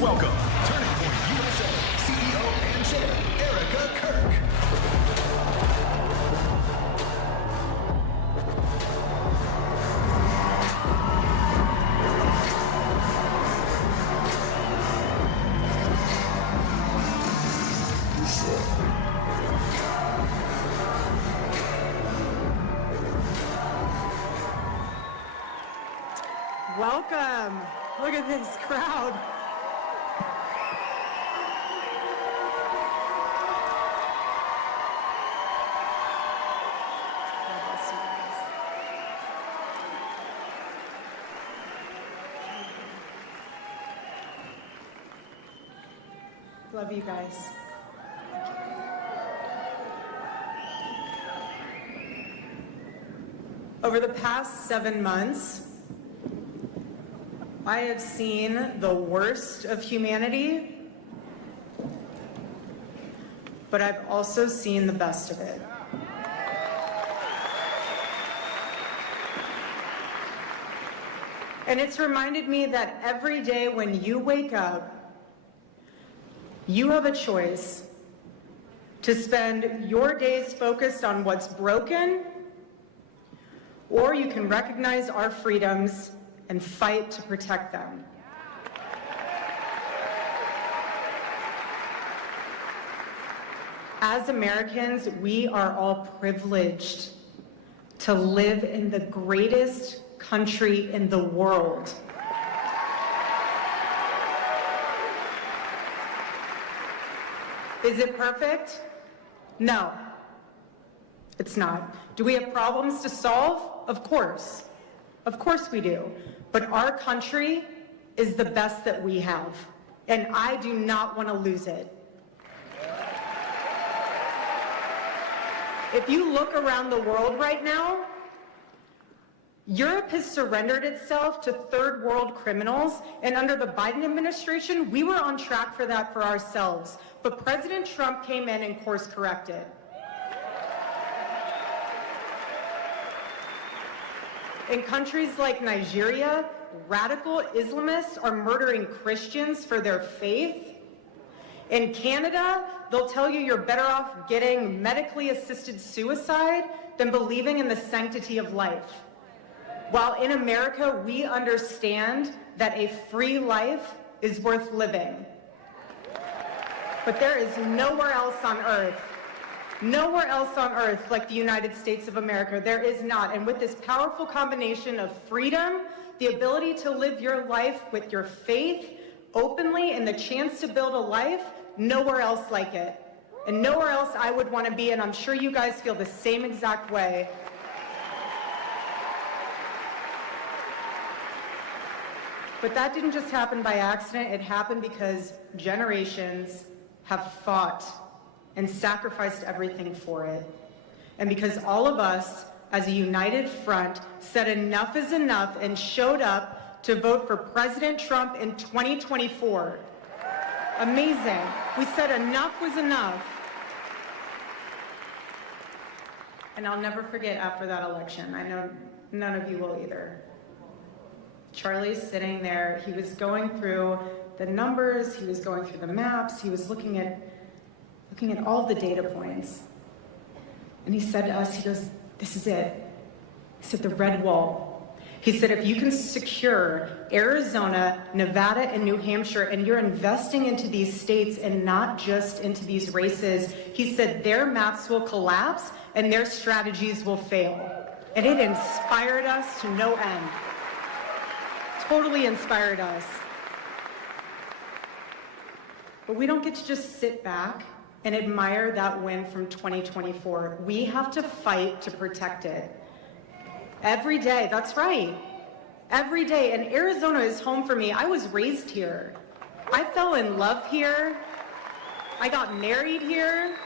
welcome Turning Point USA CEO and Chair, Erica Kirk. Welcome. Look at this crowd. Love you guys. Over the past 7 months, I have seen the worst of humanity, but I've also seen the best of it. And it's reminded me that every day when you wake up, you have a choice to spend your days focused on what's broken, or you can recognize our freedoms and fight to protect them. As Americans, we are all privileged to live in the greatest country in the world. Is it perfect? No, it's not. Do we have problems to solve? Of course. Of course we do. But our country is the best that we have, and I do not want to lose it. If you look around the world right now, Europe has surrendered itself to third world criminals, and under the Biden administration, we were on track for that for ourselves. But President Trump came in and course corrected. In countries like Nigeria, radical Islamists are murdering Christians for their faith. In Canada, they'll tell you you're better off getting medically assisted suicide than believing in the sanctity of life. While in America, we understand that a free life is worth living. But there is nowhere else on earth like the United States of America. There is not. And with this powerful combination of freedom, the ability to live your life with your faith openly, and the chance to build a life, nowhere else like it. And nowhere else I would want to be, and I'm sure you guys feel the same exact way. But that didn't just happen by accident. It happened because generations have fought and sacrificed everything for it. And because all of us, as a united front, said enough is enough and showed up to vote for President Trump in 2024. Amazing. We said enough was enough. And I'll never forget after that election. I know none of you will either. Charlie's sitting there. He was going through the numbers. He was going through the maps. He was looking at all the data points. And he said to us, he goes, "This is it." He said, "The red wall." He said, "If you can secure Arizona, Nevada, and New Hampshire, and you're investing into these states and not just into these races," he said, "their maps will collapse and their strategies will fail." And it inspired us to no end. Totally inspired us. But we don't get to just sit back and admire that win from 2024. We have to fight to protect it. Every day, that's right. Every day, and Arizona is home for me. I was raised here. I fell in love here. I got married here.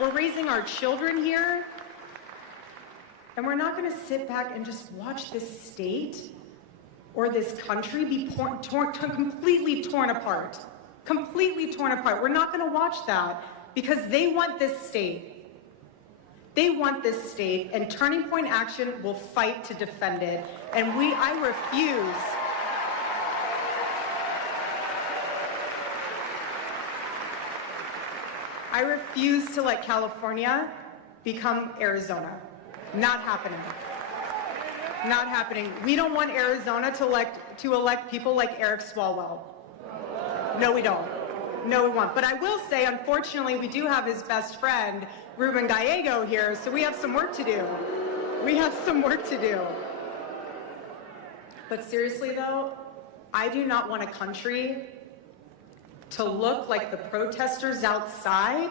We're raising our children here. And we're not gonna sit back and just watch this state or this country be completely torn apart. Completely torn apart. We're not gonna watch that. Because they want this state. They want this state, and Turning Point Action will fight to defend it. And I refuse I refuse to let California become Arizona. Not happening. Not happening. We don't want Arizona to elect people like Eric Swalwell. No, we don't. No, we won't. But I will say, unfortunately, we do have his best friend, Ruben Gallego, here, so we have some work to do. We have some work to do. But seriously, though, I do not want a country to look like the protesters outside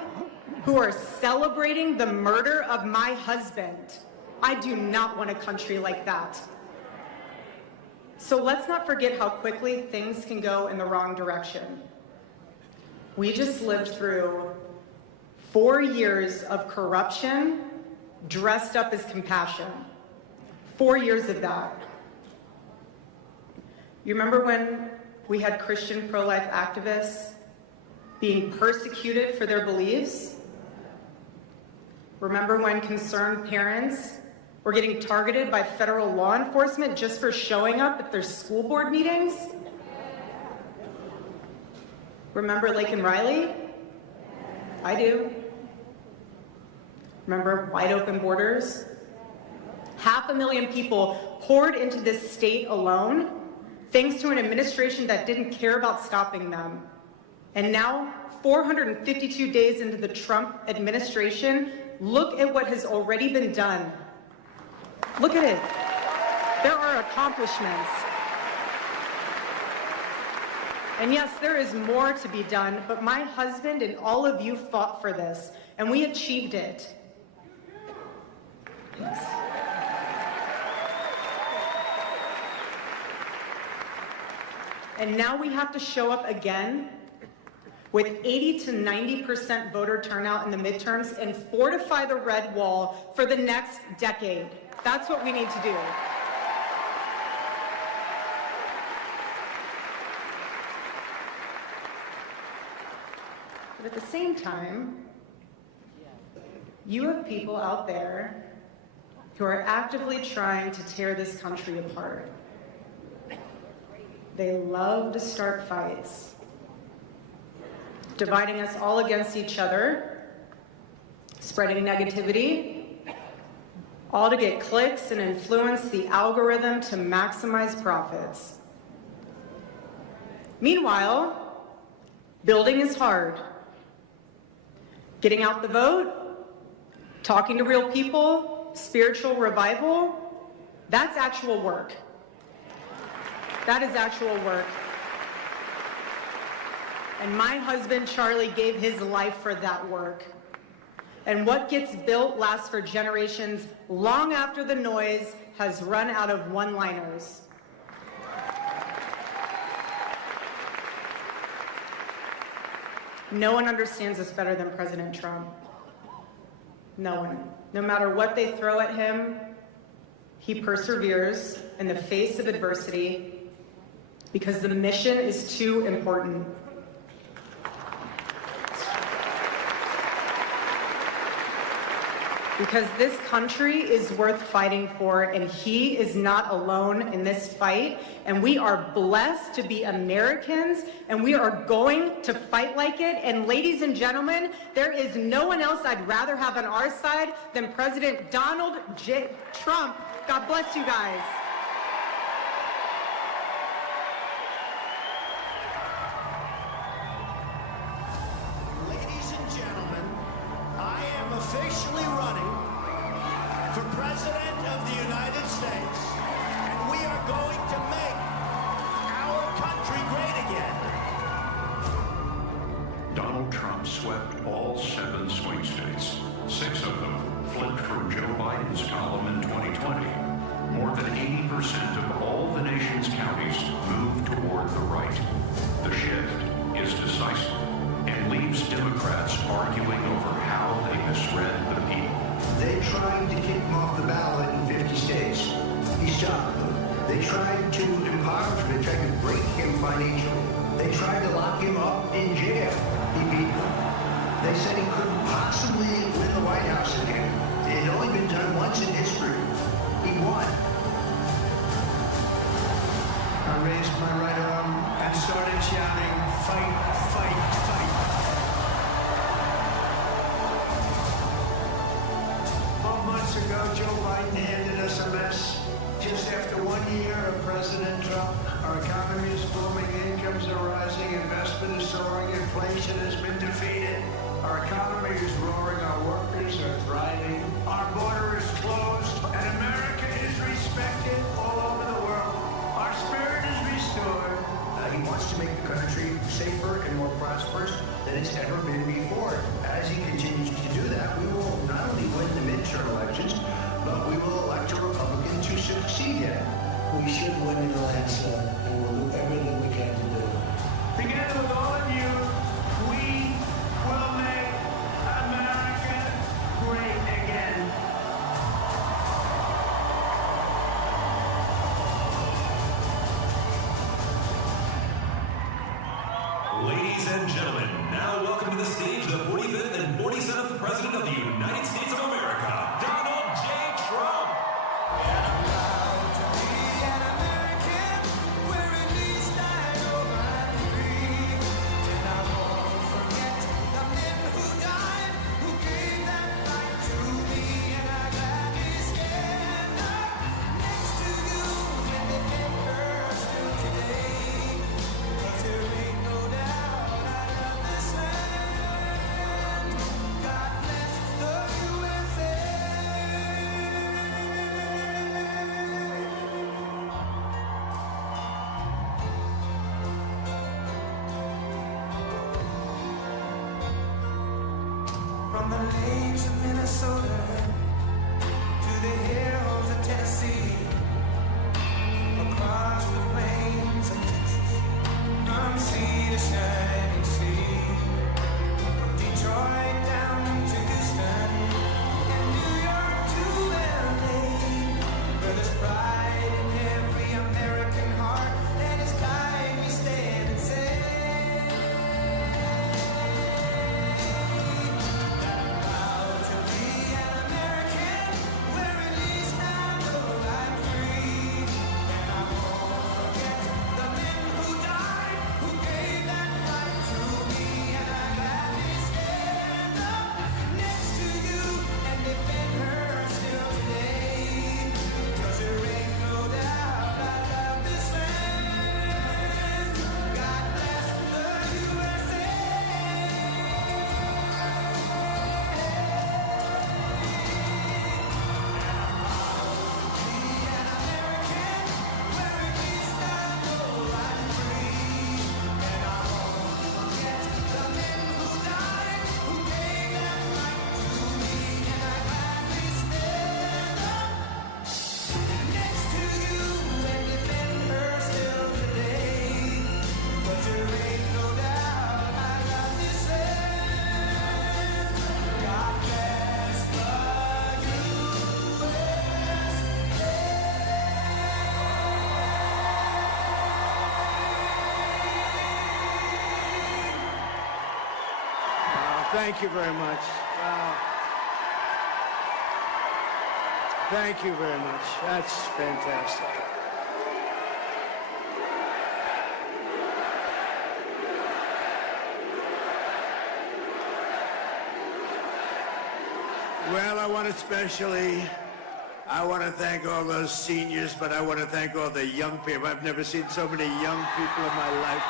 who are celebrating the murder of my husband. I do not want a country like that. So let's not forget how quickly things can go in the wrong direction. We just lived through 4 years of corruption dressed up as compassion. 4 years of that. You remember when we had Christian pro-life activists being persecuted for their beliefs? Remember when concerned parents were getting targeted by federal law enforcement just for showing up at their school board meetings? Remember Laken Riley? I do. Remember wide open borders? 500,000 people poured into this state alone, thanks to an administration that didn't care about stopping them. And now, 452 days into the Trump administration, look at what has already been done. Look at it. There are accomplishments. And yes, there is more to be done, but my husband and all of you fought for this, and we achieved it. Yes. And now we have to show up again with 80 to 90% voter turnout in the midterms and fortify the red wall for the next decade. That's what we need to do. But at the same time, you have people out there who are actively trying to tear this country apart. They love to start fights, dividing us all against each other, spreading negativity, all to get clicks and influence the algorithm to maximize profits. Meanwhile, building is hard. Getting out the vote, talking to real people, spiritual revival, that's actual work. That is actual work. And my husband, Charlie, gave his life for that work. And what gets built lasts for generations long after the noise has run out of one-liners. No one understands this better than President Trump. No one. No matter what they throw at him, he perseveres in the face of adversity because the mission is too important. Because this country is worth fighting for, and he is not alone in this fight. And we are blessed to be Americans, and we are going to fight like it. And ladies and gentlemen, there is no one else I'd rather have on our side than President Donald J. Trump. God bless you guys. Ladies and gentlemen, I am officially running for President of the United States, and we are going to make our country great again. Donald Trump swept all 7 swing states. 6 of them flipped from Joe Biden's column in 2020. More than 80% of all the nation's counties moved toward the right. The shift is decisive and leaves Democrats arguing over how they misread the people. They tried to kick him off the ballot in 50 states. He stopped them. They tried to impoverish him. They tried to break him financially. They tried to lock him up in jail. He beat them. They said he couldn't possibly win the White House again. It had only been done once in history. He won. I raised my right arm and started shouting, "Fight, fight, fight." Biden handed us a mess. Just after 1 year of President Trump, our economy is booming, incomes are rising, investment is soaring, inflation has been defeated. Our economy is roaring, our workers are thriving, our border is closed, and America is respected all over the world. Our spirit is restored. He wants to make the country safer and more prosperous than it's ever been before. As he continues to do that, we will not only win the midterm elections, but we will elect a Republican to succeed him. We should win in Alaska, and we'll do everything we can to do it. Together with all of you, we will make America great again. Ladies and gentlemen, now welcome to the stage the 45th and 47th President of the United States of America, Donald J. Trump. From the lakes of Minnesota to the hills of Tennessee, across the plains of Texas, from sea to shining sea, from Detroit down to Houston, and New York to LA, where there's pride in every American heart, and it's time we stand and say, Thank you very much. Wow. Thank you very much. That's fantastic. Well, I want to thank all those seniors, but I want to thank all the young people. I've never seen so many young people in my life.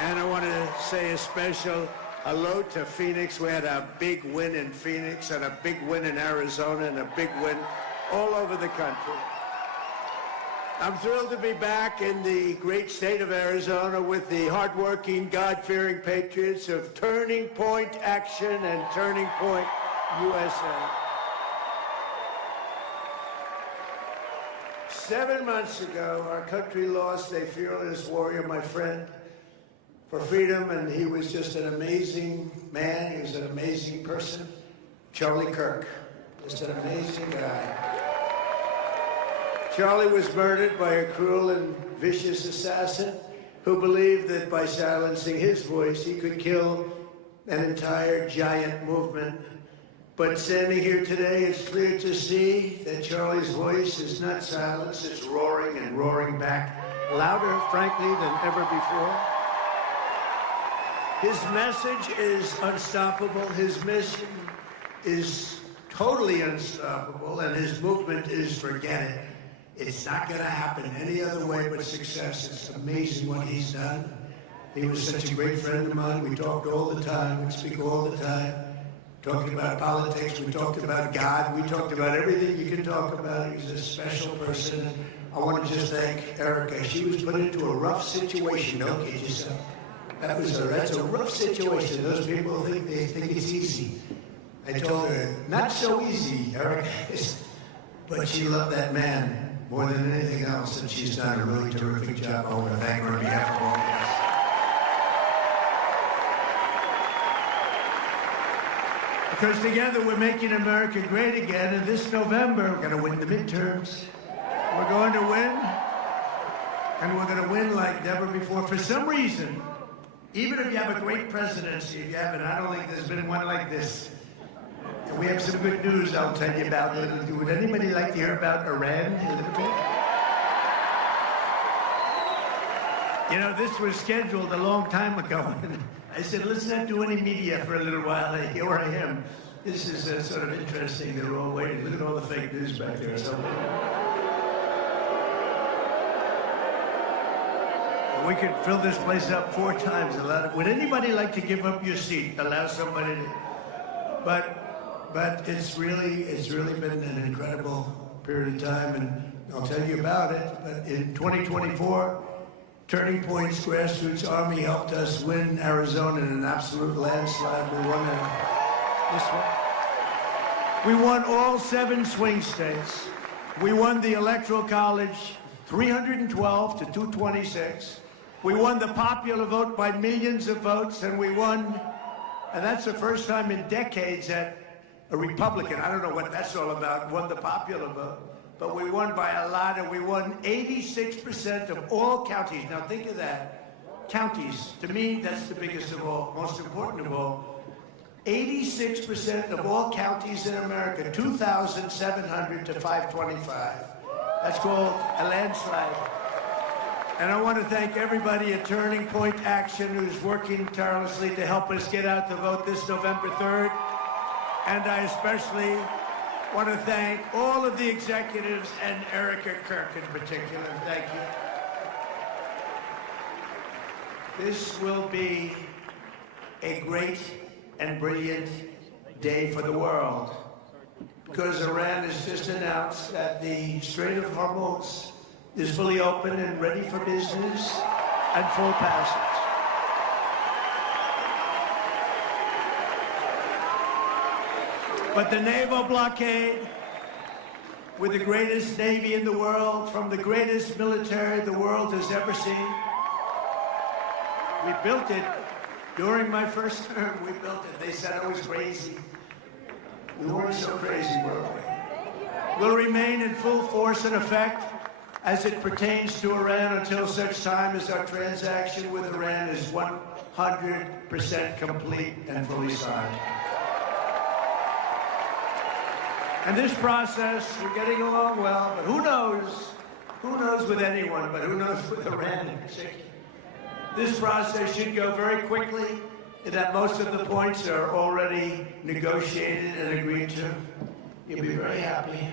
And I want to say a special hello to Phoenix. We had a big win in Phoenix and a big win in Arizona and a big win all over the country. I'm thrilled to be back in the great state of Arizona with the hardworking, God-fearing patriots of Turning Point Action and Turning Point USA. 7 months ago, our country lost a fearless warrior, my friend, for freedom, and he was just an amazing man. He was an amazing person. Charlie Kirk, just an amazing guy. Charlie was murdered by a cruel and vicious assassin who believed that by silencing his voice, he could kill an entire giant movement. But standing here today, it's clear to see that Charlie's voice is not silenced, it's roaring and roaring back, louder, frankly, than ever before. His message is unstoppable. His mission is totally unstoppable, and his movement is forget it. It's not going to happen any other way but success. It's amazing what he's done. He was such a great friend of mine. We talked all the time. We speak all the time. Talked about politics. We talked about God. We talked about everything you can talk about. He's a special person. I want to just thank Erica. She was put into a rough situation. Don't kid yourself. That's a rough situation. Those people think it's easy. I told her, not so easy, Erica. But she loved that man more than anything else, and she's done a really terrific job. I want to thank her on behalf of all of us. Because together we're making America great again, and this November we're going to win the midterms. We're going to win, and we're going to win like never before. For some reason, even if you have a great presidency, if you haven't, I don't think there's been one like this. And we have some good news I'll tell you about. Would anybody like to hear about Iran a little bit? You know, this was scheduled a long time ago. I said, let's not do any media for a little while. Here I am. This is sort of interesting. They're all waiting. Look at all the fake news back there. So, we could fill this place up 4 times. Would anybody like to give up your seat? Allow somebody to... But it's really been an incredible period of time, and I'll tell you about it. But in 2024, Turning Point's grassroots army helped us win Arizona in an absolute landslide. We won this one. We won all 7 swing states. We won the Electoral College 312 to 226. We won the popular vote by millions of votes, and we won, and that's the first time in decades that a Republican, I don't know what that's all about, won the popular vote. But we won by a lot, and we won 86% of all counties. Now think of that. Counties, to me, that's the biggest of all, most important of all. 86% of all counties in America, 2,700 to 525. That's called a landslide. And I want to thank everybody at Turning Point Action who's working tirelessly to help us get out the vote this November 3rd. And I especially want to thank all of the executives and Erica Kirk in particular. Thank you. This will be a great and brilliant day for the world, because Iran has just announced that the Strait of Hormuz is fully open and ready for business and full passage. But the naval blockade, with the greatest navy in the world, from the greatest military the world has ever seen, we built it during my first term. We built it. They said I was crazy. We weren't so crazy, were we? Will remain in full force and effect as it pertains to Iran until such time as our transaction with Iran is 100% complete and fully signed. And this process, we're getting along well, but who knows with anyone, but who knows with Iran in particular. This process should go very quickly, in that most of the points are already negotiated and agreed to. You'll be very happy.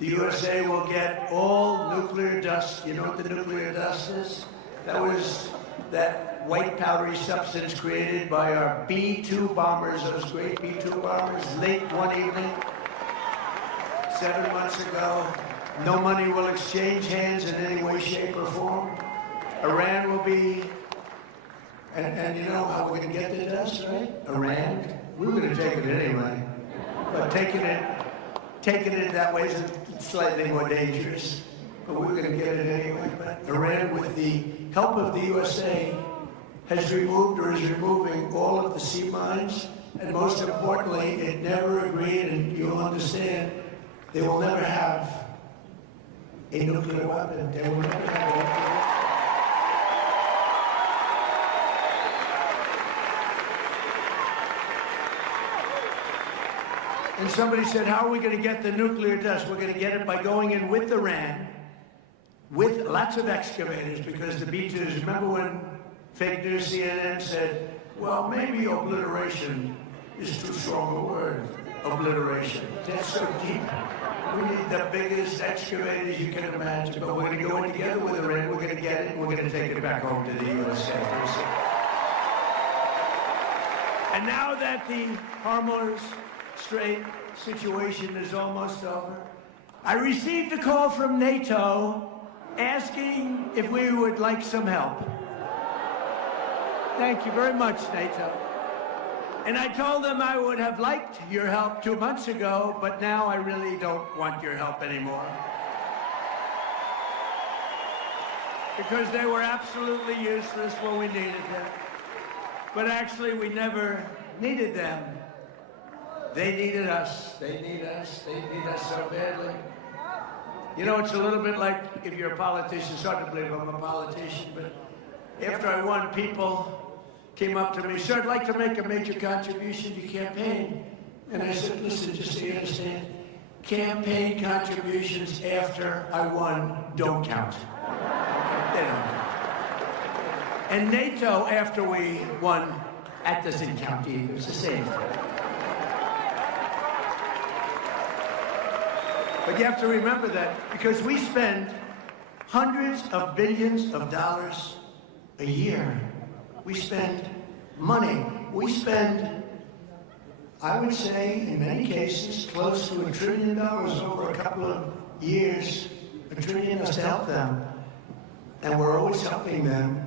The USA will get all nuclear dust. You know what the nuclear dust is? That was that white powdery substance created by our B-2 bombers, those great B-2 bombers, late one evening. 7 months ago. No money will exchange hands in any way, shape, or form. Iran will be, and you know how we're going to get the dust, right? Iran. We were going to take it anyway. But taking it that way is slightly more dangerous. But we're going to get it anyway. But Iran, with the help of the USA, has removed or is removing all of the sea mines. And most importantly, it never agreed, and you'll understand, they will never have a nuclear weapon. They will never have a nuclear weapon. And somebody said, how are we going to get the nuclear dust? We're going to get it by going in with Iran, with lots of excavators, because the B-2s, remember when fake news CNN said, well, maybe obliteration is too strong a word. obliteration. That's so deep. We need the biggest excavators you can imagine, but we're going to go in together with Iran. We're going to get it, and we're going to take it back home to the USA. And now that the Hormuz Strait situation is almost over, I received a call from NATO asking if we would like some help. Thank you very much, NATO. And I told them I would have liked your help 2 months ago, but now I really don't want your help anymore. Because they were absolutely useless when we needed them. But actually, we never needed them. They needed us. They need us. They need us so badly. You know, it's a little bit like if you're a politician. It's hard to believe I'm a politician, but after I won, people came up to me, sir, I'd like to make a major contribution to your campaign. And I said, listen, just so you understand, campaign contributions after I won don't count. They don't count. And NATO after we won, that doesn't count either. It's the same thing. But you have to remember that because we spend hundreds of billions of dollars a year. We spend money. We spend, I would say, in many cases, close to $1 trillion over a couple of years, $1 trillion to help them. And we're always helping them.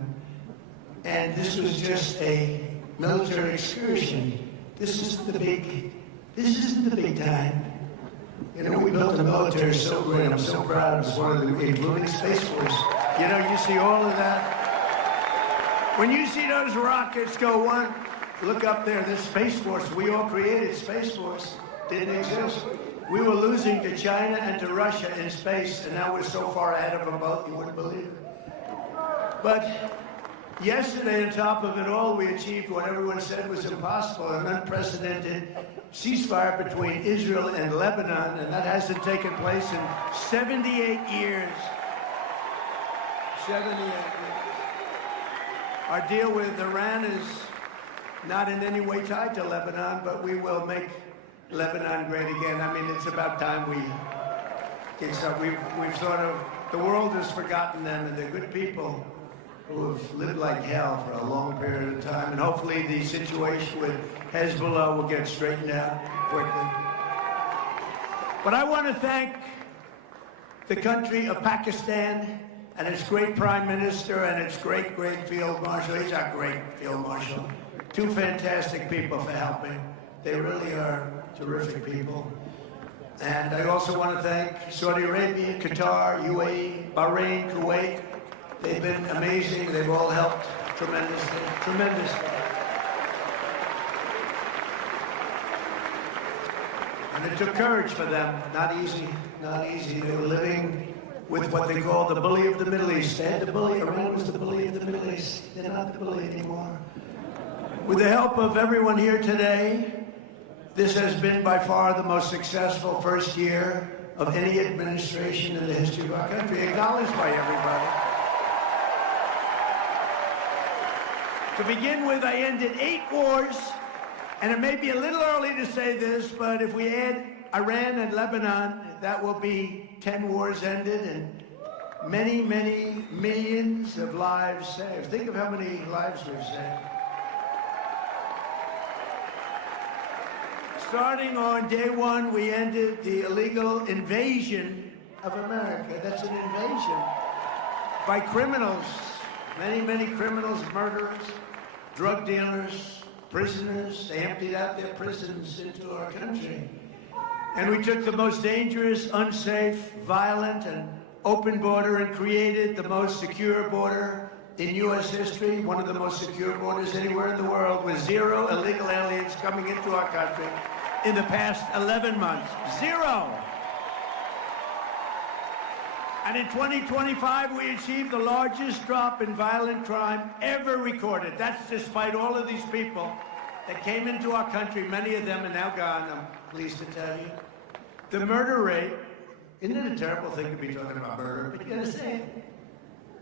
And this was just a military excursion. This isn't the big time. You know, we built the military so great. I'm so proud. It's one of the, including Space Force. You know, you see all of that. When you see those rockets go one, look up there, there's Space Force. We all created Space Force. Didn't exist. We were losing to China and to Russia in space, and now we're so far ahead of them both, you wouldn't believe it. But yesterday, on top of it all, we achieved what everyone said was impossible, an unprecedented ceasefire between Israel and Lebanon, and that hasn't taken place in 78 years. 78 years. Our deal with Iran is not in any way tied to Lebanon, but we will make Lebanon great again. I mean, it's about time we've sort of, the world has forgotten them, and they're good people who have lived like hell for a long period of time, and hopefully the situation with Hezbollah will get straightened out quickly. But I want to thank the country of Pakistan and its great Prime Minister and its great Field Marshal. He's our great Field Marshal. Two fantastic people for helping. They really are terrific people. And I also want to thank Saudi Arabia, Qatar, UAE, Bahrain, Kuwait. They've been amazing. They've all helped tremendously, tremendously. And it took courage for them. Not easy, not easy. They were living with what they call the bully of the Middle East. They had the bully. Iran was the bully of the Middle East. They're not the bully anymore. With the help of everyone here today, this has been by far the most successful first year of any administration in the history of our country, acknowledged by everybody. To begin with, I ended 8 wars, and it may be a little early to say this, but if we add Iran and Lebanon, that will be 10 wars ended and many, many millions of lives saved. Think of how many lives we've saved. Starting on day 1, we ended the illegal invasion of America. That's an invasion by criminals, many, many criminals, murderers, drug dealers, prisoners. They emptied out their prisons into our country. And we took the most dangerous, unsafe, violent, and open border and created the most secure border in U.S. history, one of the most secure borders anywhere in the world, with 0 illegal aliens coming into our country in the past 11 months. 0! And in 2025, we achieved the largest drop in violent crime ever recorded. That's despite all of these people that came into our country. Many of them are now gone, I'm pleased to tell you. The murder rate, isn't it a terrible thing to be talking about murder? But you gotta say it.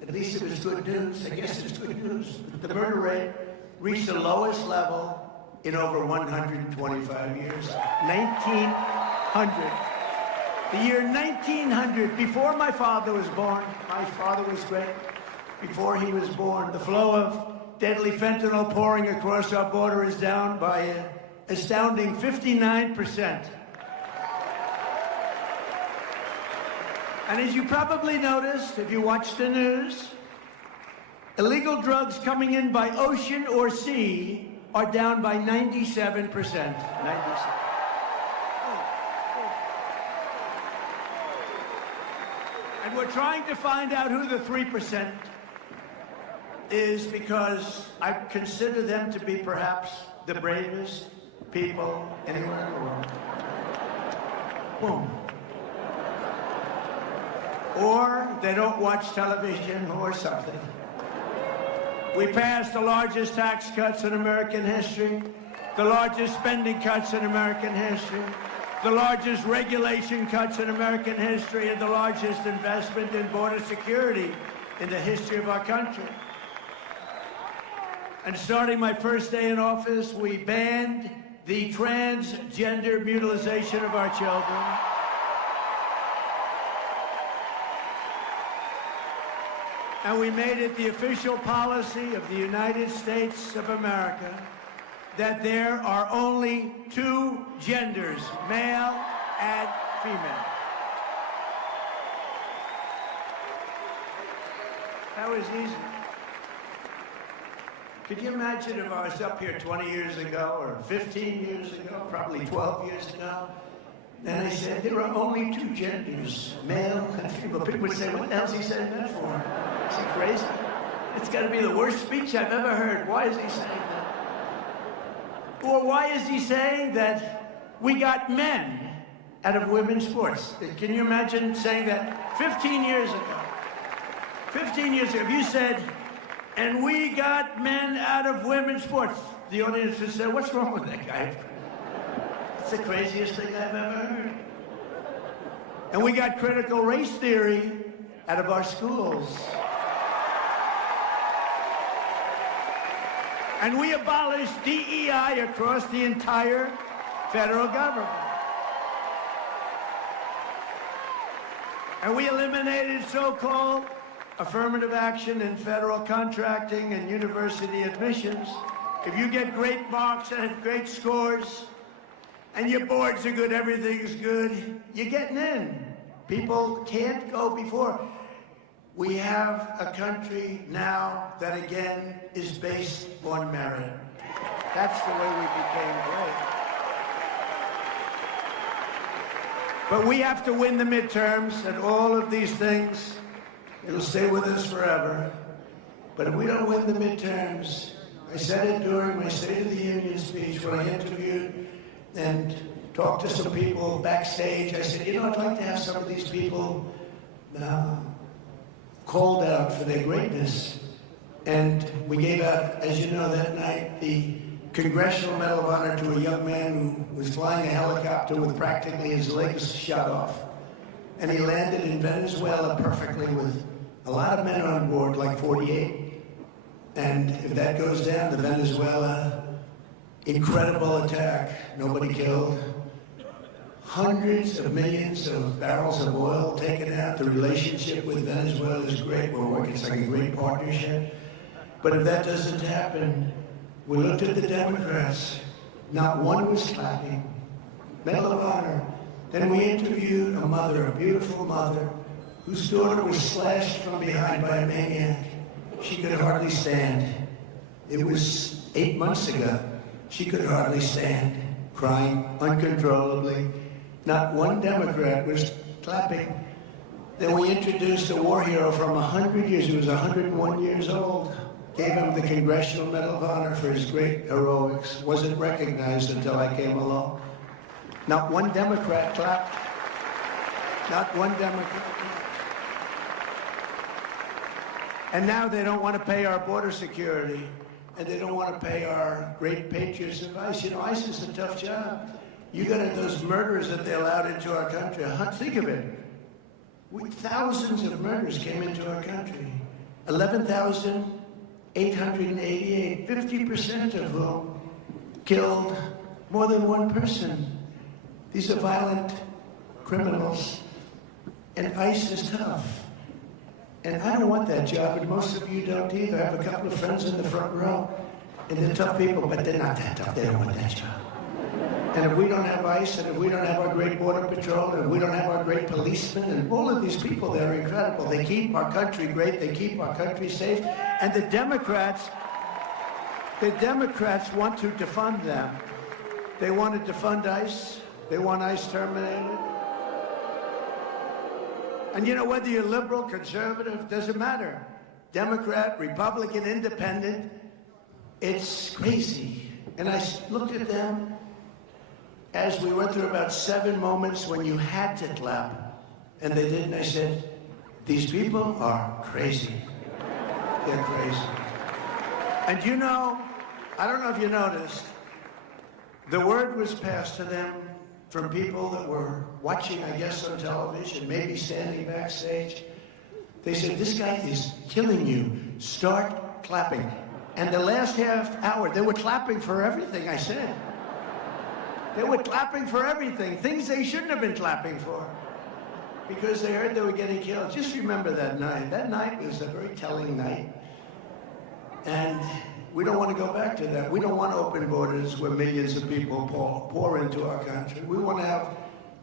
At least it was good news. I guess it's good news. The murder rate reached the lowest level in over 125 years. 1900. The year 1900, before my father was born. My father was great. Before he was born, the flow of deadly fentanyl pouring across our border is down by an astounding 59%. And as you probably noticed, if you watch the news, illegal drugs coming in by ocean or sea are down by 97%. 97. And we're trying to find out who the 3% is, because I consider them to be perhaps the bravest people anywhere in the world. Boom. Or they don't watch television or something. We passed the largest tax cuts in American history, the largest spending cuts in American history, the largest regulation cuts in American history, and the largest investment in border security in the history of our country. And starting my first day in office, we banned the transgender mutilation of our children. And we made it the official policy of the United States of America that there are only two genders, male and female. That was easy. Could you imagine if I was up here 20 years ago, or 15 years ago, probably 12 years ago, and I said there are only two genders, male and female? People would say, what the hell's he saying that for? Is he crazy? It's got to be the worst speech I've ever heard. Why is he saying that? Or why is he saying that we got men out of women's sports? Can you imagine saying that 15 years ago? 15 years ago, if you said, and we got men out of women's sports, the audience would say, what's wrong with that guy? It's the craziest thing I've ever heard. And we got critical race theory out of our schools. And we abolished DEI across the entire federal government. And we eliminated so-called affirmative action in federal contracting and university admissions. If you get great marks and have great scores, and your boards are good, everything's good, you're getting in. People can't go before. We have a country now that, again, is based on merit. That's the way we became great. But we have to win the midterms, and all of these things, it'll stay with us forever. But if we don't win the midterms, I said it during my State of the Union speech when I interviewed and talked to some people backstage. I said, you know, I'd like to have some of these people called out for their greatness. And we gave out, as you know, that night, the Congressional Medal of Honor to a young man who was flying a helicopter with practically his legs shot off. And he landed in Venezuela perfectly with a lot of men on board, like 48. And if that goes down, the Venezuela, incredible attack, nobody killed. Hundreds of millions of barrels of oil taken out. The relationship with Venezuela is great. We're working, it's like a great partnership. But if that doesn't happen, we looked at the Democrats. Not one was clapping. Medal of Honor. Then we interviewed a mother, a beautiful mother, whose daughter was slashed from behind by a maniac. She could hardly stand. It was 8 months ago. She could hardly stand, crying uncontrollably. Not one Democrat was clapping. Then we introduced a war hero from 100 years. He was 101 years old. Gave him the Congressional Medal of Honor for his great heroics. Wasn't recognized until I came along. Not one Democrat clapped. Not one Democrat. And now they don't want to pay our border security, and they don't want to pay our great patriots of ICE. You know, ICE is a tough job. You got those murders that they allowed into our country. Think of it. Thousands of murders came into our country. 11,888, 50% of whom killed more than one person. These are violent criminals, and ICE is tough. And I don't want that job, and most of you don't either. I have a couple of friends in the front row, and they're tough people, but they're not that tough. They don't want that job. And if we don't have ICE, and if we don't have our great border patrol, and if we don't have our great policemen, and all of these people, they're incredible. They keep our country great. They keep our country safe. And the Democrats want to defund them. They want to defund ICE. They want ICE terminated. And you know, whether you're liberal, conservative, doesn't matter. Democrat, Republican, Independent, it's crazy. And I looked at them as we went through about 7 moments when you had to clap, and they didn't. I said, these people are crazy. They're crazy. And you know, I don't know if you noticed, the word was passed to them from people that were watching, I guess, on television, maybe standing backstage. They said, this guy is killing you. Start clapping. And the last half hour, they were clapping for everything I said. They were clapping for everything, things they shouldn't have been clapping for, because they heard they were getting killed. Just remember that night. That night was a very telling night. And we don't want to go back to that. We don't want open borders where millions of people pour into our country. We want to have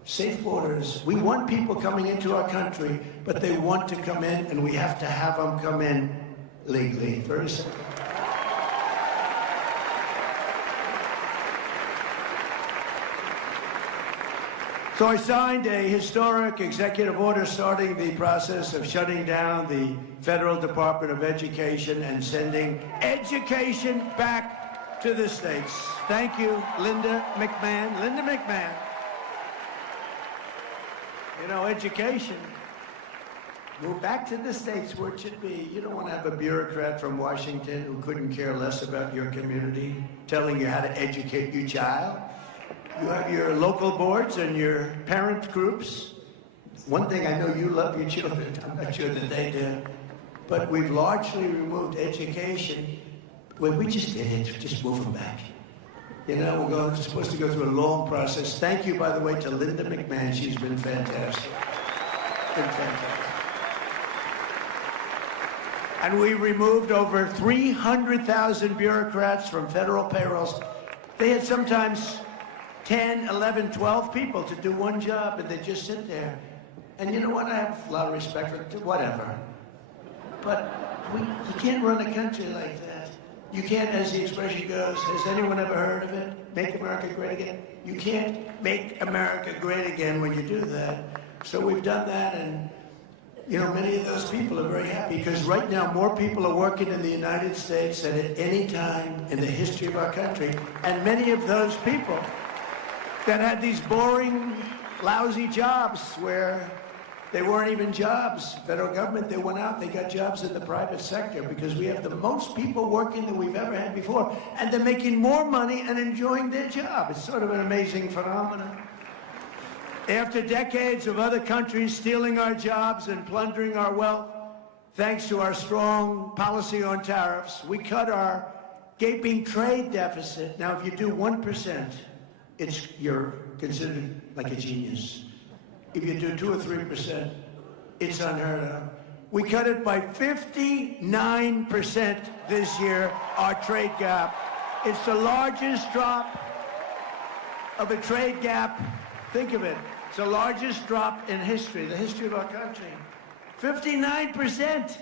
safe borders. We want people coming into our country, but they want to come in, and we have to have them come in legally. Very simple. So I signed a historic executive order starting the process of shutting down the Federal Department of Education and sending education back to the states. Thank you, Linda McMahon. Linda McMahon. You know, education, move back to the states where it should be. You don't want to have a bureaucrat from Washington who couldn't care less about your community telling you how to educate your child. You have your local boards and your parent groups. One thing, I know you love your children. I'm not sure that they do. But we've largely removed education. Well, we just did it. Just move them back. You know, we're supposed to go through a long process. Thank you, by the way, to Linda McMahon. She's been fantastic. Been fantastic. And we removed over 300,000 bureaucrats from federal payrolls. They had sometimes 10, 11, 12 people to do one job, and they just sit there. And you know what? I have a lot of respect for it, whatever. But you can't run a country like that. You can't, as the expression goes, has anyone ever heard of it? Make America great again? You can't make America great again when you do that. So we've done that, and you know, many of those people are very happy, because right now more people are working in the United States than at any time in the history of our country. And many of those people that had these boring, lousy jobs where they weren't even jobs. Federal government, they went out, they got jobs in the private sector, because we have the most people working than we've ever had before. And they're making more money and enjoying their job. It's sort of an amazing phenomenon. After decades of other countries stealing our jobs and plundering our wealth, thanks to our strong policy on tariffs, we cut our gaping trade deficit. Now, if you do 1%, you're considered like a genius. If you do 2 or 3%, it's unheard of. We cut it by 59% this year, our trade gap. It's the largest drop of a trade gap. Think of it. It's the largest drop in history, the history of our country. 59%.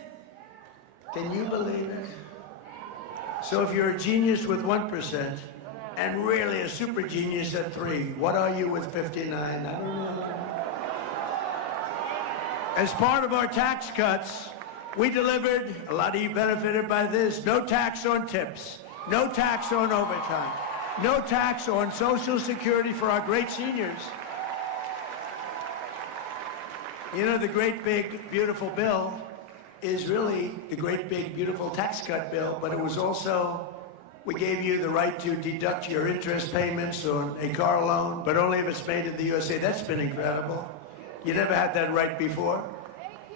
Can you believe it? So if you're a genius with 1%, and really a super genius at 3, what are you with 59? I don't know. As part of our tax cuts, we delivered, a lot of you benefited by this, no tax on tips, no tax on overtime, no tax on Social Security for our great seniors. You know, the great big beautiful bill is really the great big beautiful tax cut bill, but it was also, we gave you the right to deduct your interest payments on a car loan, but only if it's made in the USA. That's been incredible. You never had that right before.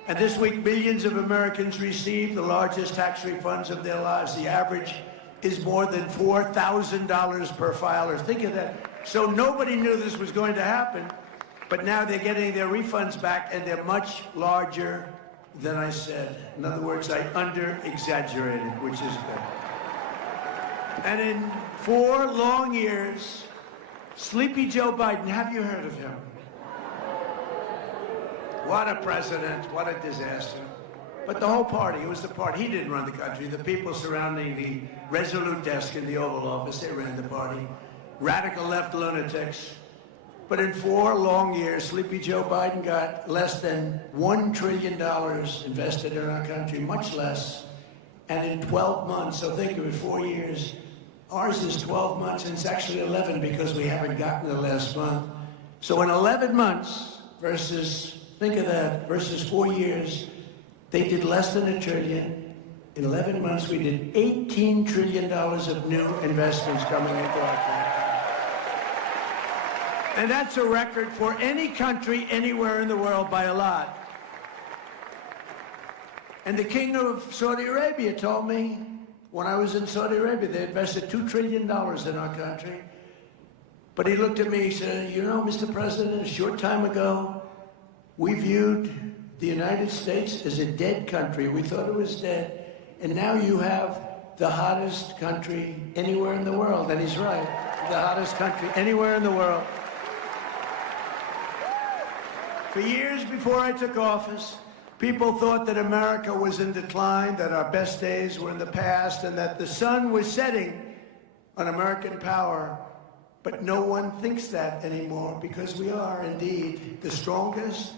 And this week, millions of Americans received the largest tax refunds of their lives. The average is more than $4,000 per filer. Think of that. So nobody knew this was going to happen, but now they're getting their refunds back, and they're much larger than I said. In other words, I under-exaggerated, which is good. And in 4 long years, Sleepy Joe Biden, have you heard of him? What a president, what a disaster. But the whole party, it was the party. He didn't run the country. The people surrounding the Resolute desk in the Oval Office, they ran the party. Radical left lunatics. But in 4 long years, Sleepy Joe Biden got less than $1 trillion invested in our country, much less. And in 12 months, so think of it, 4 years. Ours is 12 months, and it's actually 11 because we haven't gotten the last month. So in 11 months versus, think of that, versus 4 years, they did less than $1 trillion. In 11 months, we did $18 trillion of new investments coming into our country. And that's a record for any country anywhere in the world by a lot. And the king of Saudi Arabia told me, when I was in Saudi Arabia, they invested $2 trillion in our country. But he looked at me, he said, you know, Mr. President, a short time ago, we viewed the United States as a dead country. We thought it was dead. And now you have the hottest country anywhere in the world. And he's right, the hottest country anywhere in the world. For years before I took office, people thought that America was in decline, that our best days were in the past, and that the sun was setting on American power. But no one thinks that anymore, because we are indeed the strongest,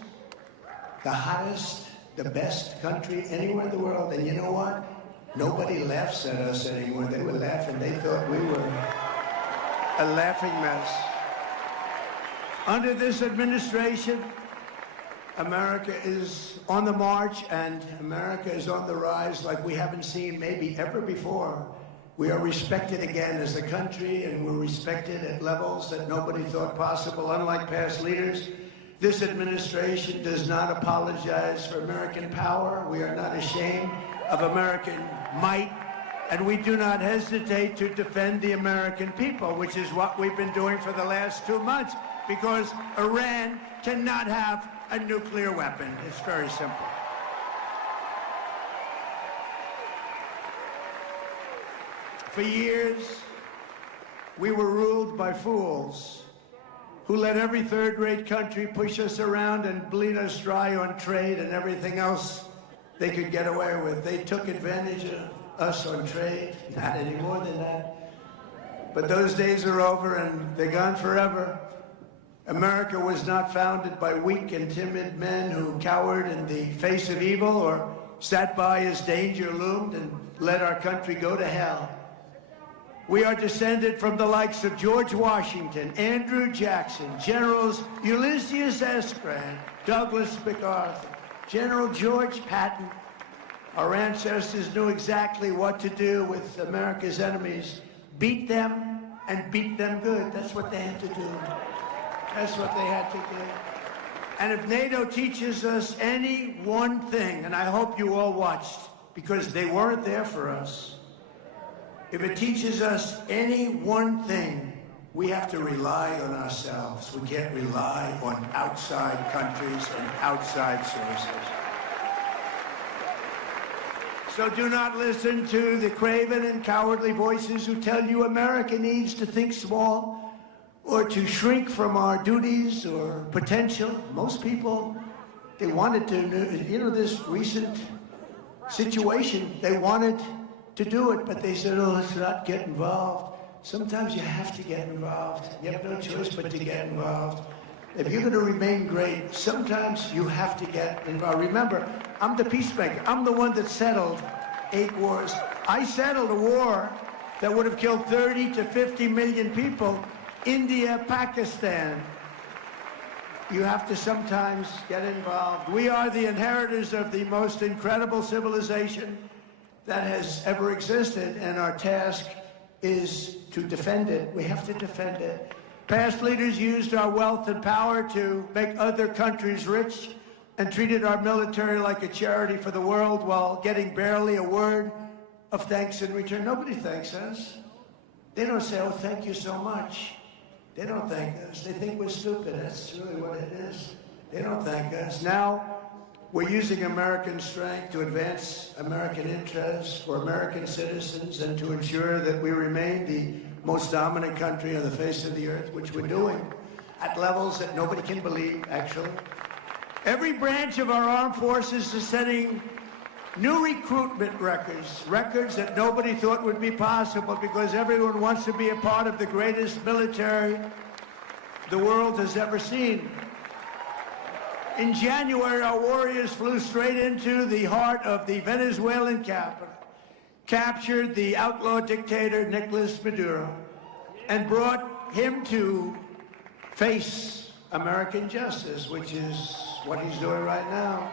the hottest, the best country anywhere in the world. And you know what? Nobody laughs at us anymore. They were laughing. They thought we were a laughing mess. Under this administration, America is on the march, and America is on the rise like we haven't seen maybe ever before. We are respected again as a country, and we're respected at levels that nobody thought possible. Unlike past leaders, this administration does not apologize for American power. We are not ashamed of American might, and we do not hesitate to defend the American people, which is what we've been doing for the last 2 months, because Iran cannot have a nuclear weapon. It's very simple. For years, we were ruled by fools who let every third-rate country push us around and bleed us dry on trade and everything else they could get away with. They took advantage of us on trade, not any more than that. But those days are over, and they're gone forever. America was not founded by weak and timid men who cowered in the face of evil or sat by as danger loomed and let our country go to hell. We are descended from the likes of George Washington, Andrew Jackson, Generals Ulysses S. Grant, Douglas MacArthur, General George Patton. Our ancestors knew exactly what to do with America's enemies. Beat them and beat them good. That's what they had to do. That's what they had to do. And if NATO teaches us any one thing, and I hope you all watched, because they weren't there for us, if it teaches us any one thing, we have to rely on ourselves. We can't rely on outside countries and outside sources. So do not listen to the craven and cowardly voices who tell you America needs to think small or to shrink from our duties or potential. Most people, they wanted to, you know, this recent situation, they wanted to do it, but they said, oh, let's not get involved. Sometimes you have to get involved. You have no choice but to get involved. If you're going to remain great, sometimes you have to get involved. Remember, I'm the peacemaker. I'm the one that settled 8 wars. I settled a war that would have killed 30 to 50 million people. India, Pakistan. You have to sometimes get involved. We are the inheritors of the most incredible civilization that has ever existed, and our task is to defend it. We have to defend it. Past leaders used our wealth and power to make other countries rich and treated our military like a charity for the world while getting barely a word of thanks in return. Nobody thanks us. They don't say, oh, thank you so much. They don't thank us. They think we're stupid. That's really what it is. They don't thank us. Now, we're using American strength to advance American interests for American citizens and to ensure that we remain the most dominant country on the face of the earth, which we're doing at levels that nobody can believe, actually. Every branch of our armed forces is setting new recruitment records that nobody thought would be possible because everyone wants to be a part of the greatest military the world has ever seen. In January, our warriors flew straight into the heart of the Venezuelan capital, captured the outlaw dictator Nicolas Maduro, and brought him to face American justice, which is what he's doing right now.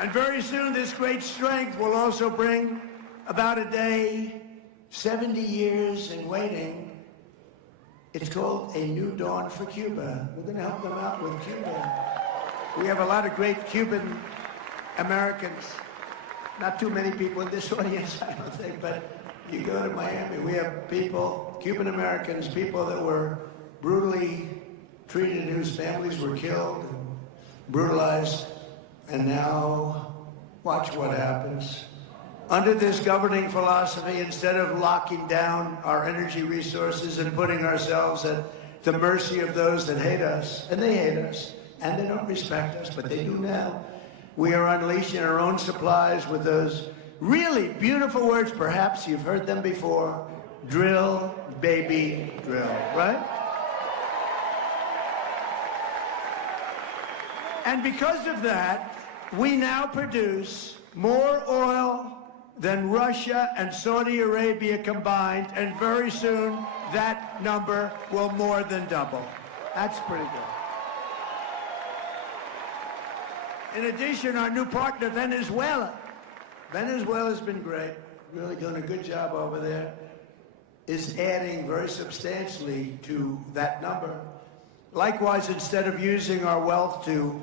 And very soon, this great strength will also bring about a day, 70 years in waiting. It's called A New Dawn for Cuba. We're going to help them out with Cuba. We have a lot of great Cuban Americans. Not too many people in this audience, I don't think, but you go to Miami, we have people, Cuban Americans, people that were brutally treated, whose families were killed and brutalized, and now watch what happens. Under this governing philosophy, instead of locking down our energy resources and putting ourselves at the mercy of those that hate us, and they hate us, and they don't respect us, but they do now, we are unleashing our own supplies with those really beautiful words. Perhaps you've heard them before. Drill, baby, drill, right? And because of that, we now produce more oil than Russia and Saudi Arabia combined, and very soon that number will more than double. That's pretty good. In addition, our new partner, Venezuela. Venezuela's been great, really doing a good job over there, is adding very substantially to that number. Likewise, instead of using our wealth to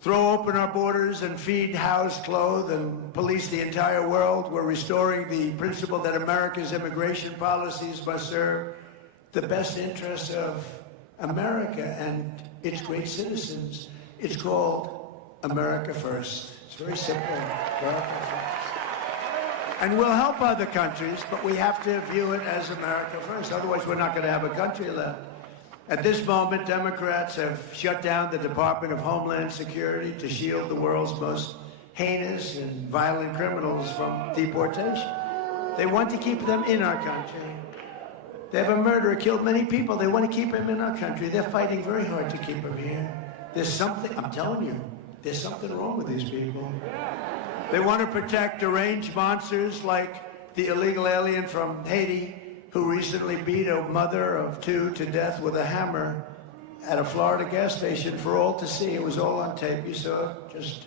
throw open our borders and feed, house, clothe, and police the entire world, we're restoring the principle that America's immigration policies must serve the best interests of America and its great citizens. It's called America First. It's very simple. America First. And we'll help other countries, but we have to view it as America First. Otherwise, we're not going to have a country left. At this moment, Democrats have shut down the Department of Homeland Security to shield the world's most heinous and violent criminals from deportation. They want to keep them in our country. They have a murderer, killed many people. They want to keep him in our country. They're fighting very hard to keep him here. There's something, I'm telling you, there's something wrong with these people. They want to protect deranged monsters like the illegal alien from Haiti, who recently beat a mother of two to death with a hammer at a Florida gas station for all to see. It was all on tape. You saw it just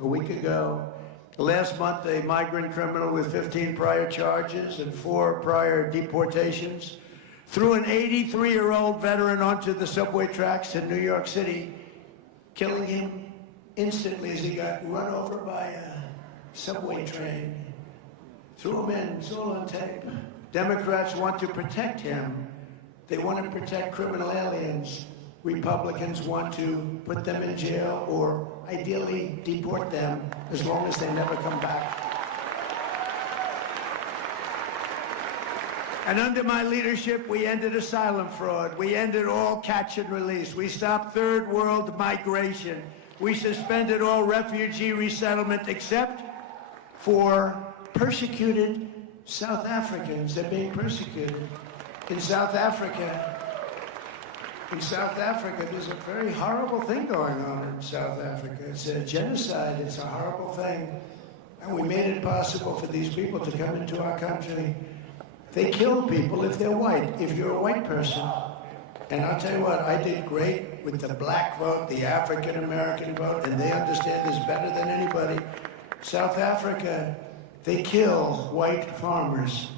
a week ago. Last month, a migrant criminal with 15 prior charges and 4 prior deportations threw an 83-year-old veteran onto the subway tracks in New York City, killing him instantly as he got run over by a subway train. Threw him in. It's all on tape. Democrats want to protect him. They want to protect criminal aliens. Republicans want to put them in jail or ideally deport them as long as they never come back. And under my leadership, we ended asylum fraud. We ended all catch and release. We stopped third world migration. We suspended all refugee resettlement except for persecuted South Africans. They're being persecuted. In South Africa, there's a very horrible thing going on in South Africa. It's a genocide. It's a horrible thing. And we made it possible for these people to come into our country. They kill people if they're white, if you're a white person. And I'll tell you what, I did great with the black vote, the African-American vote, and they understand this better than anybody. South Africa, they kill white farmers.